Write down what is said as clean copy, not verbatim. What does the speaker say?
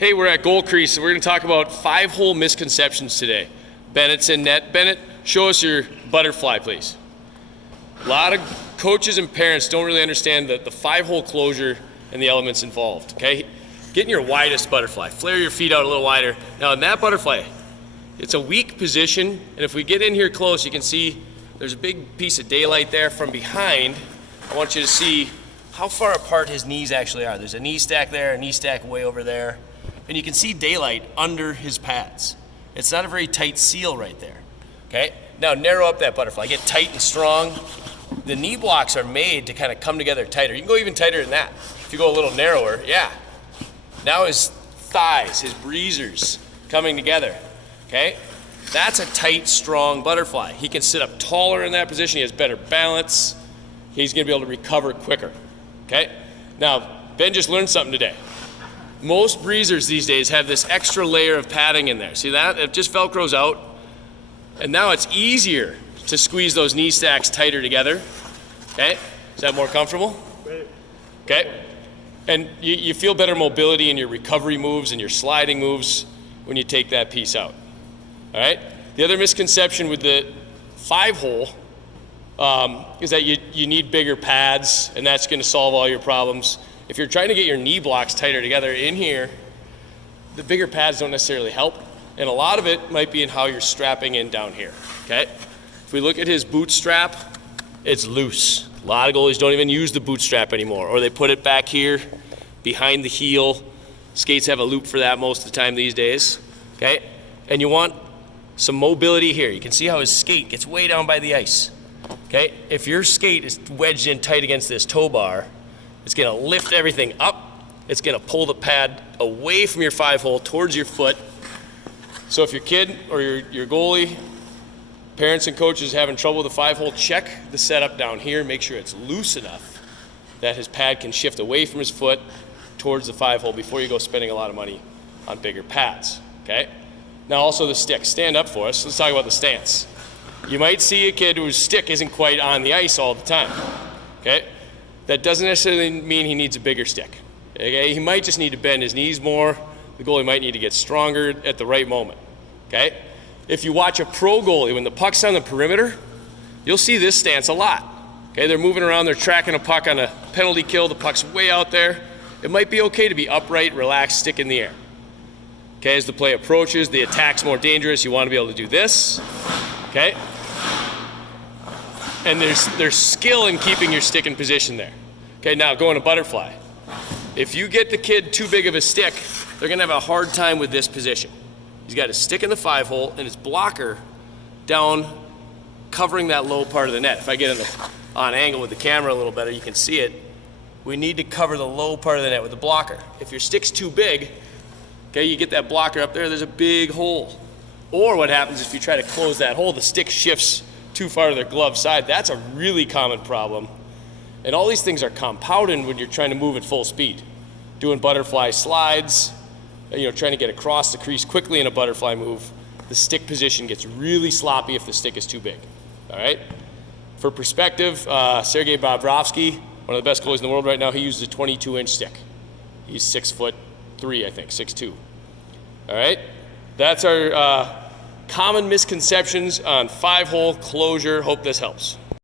Hey, we're at Goal Crease, and we're going to talk about 5-hole misconceptions today. Bennett's in net. Bennett, show us your butterfly, please. A lot of coaches and parents don't really understand the 5-hole closure and the elements involved, okay? Get in your widest butterfly. Flare your feet out a little wider. Now, in that butterfly, it's a weak position, and if we get in here close, you can see there's a big piece of daylight there from behind. I want you to see how far apart his knees actually are. There's a knee stack there, a knee stack way over there. And you can see daylight under his pads. It's not a very tight seal right there, okay? Now narrow up that butterfly, get tight and strong. The knee blocks are made to kind of come together tighter. You can go even tighter than that. If you go a little narrower, yeah. Now his thighs, his breezers coming together, okay? That's a tight, strong butterfly. He can sit up taller in that position. He has better balance. He's gonna be able to recover quicker, okay? Now, Ben just learned something today. Most breezers these days have this extra layer of padding in there. See that? It just Velcros out. And now it's easier to squeeze those knee stacks tighter together. Okay? Is that more comfortable? Okay? And you feel better mobility in your recovery moves and your sliding moves when you take that piece out. All right? The other misconception with the 5-hole is that you need bigger pads, and that's going to solve all your problems. If you're trying to get your knee blocks tighter together in here, the bigger pads don't necessarily help. And a lot of it might be in how you're strapping in down here, okay? If we look at his boot strap, it's loose. A lot of goalies don't even use the boot strap anymore, or they put it back here behind the heel. Skates have a loop for that most of the time these days, okay? And you want some mobility here. You can see how his skate gets way down by the ice, okay? If your skate is wedged in tight against this toe bar, it's gonna lift everything up. It's gonna pull the pad away from your 5-hole towards your foot. So if your kid or your goalie, parents and coaches having trouble with the 5-hole, check the setup down here. Make sure it's loose enough that his pad can shift away from his foot towards the 5-hole before you go spending a lot of money on bigger pads, okay? Now also the stick. Stand up for us. Let's talk about the stance. You might see a kid whose stick isn't quite on the ice all the time, okay? That doesn't necessarily mean he needs a bigger stick. Okay? He might just need to bend his knees more. The goalie might need to get stronger at the right moment. Okay? If you watch a pro goalie, when the puck's on the perimeter, you'll see this stance a lot. Okay? They're moving around, they're tracking a puck on a penalty kill, the puck's way out there. It might be okay to be upright, relaxed, stick in the air. Okay? As the play approaches, the attack's more dangerous, you want to be able to do this. Okay? And there's skill in keeping your stick in position there. Okay, now going to butterfly. If you get the kid too big of a stick, they're gonna have a hard time with this position. He's got his stick in the 5-hole and his blocker down covering that low part of the net. If I get on angle with the camera a little better, you can see it. We need to cover the low part of the net with the blocker. If your stick's too big, okay, you get that blocker up there, there's a big hole. Or what happens if you try to close that hole, the stick shifts too far to their glove side. That's a really common problem. And all these things are compounded when you're trying to move at full speed. Doing butterfly slides, trying to get across the crease quickly in a butterfly move. The stick position gets really sloppy if the stick is too big, all right? For perspective, Sergei Bobrovsky, one of the best goalies in the world right now, he uses a 22-inch stick. He's 6'3", I think, 6'2". All right? That's our common misconceptions on 5-hole closure. Hope this helps.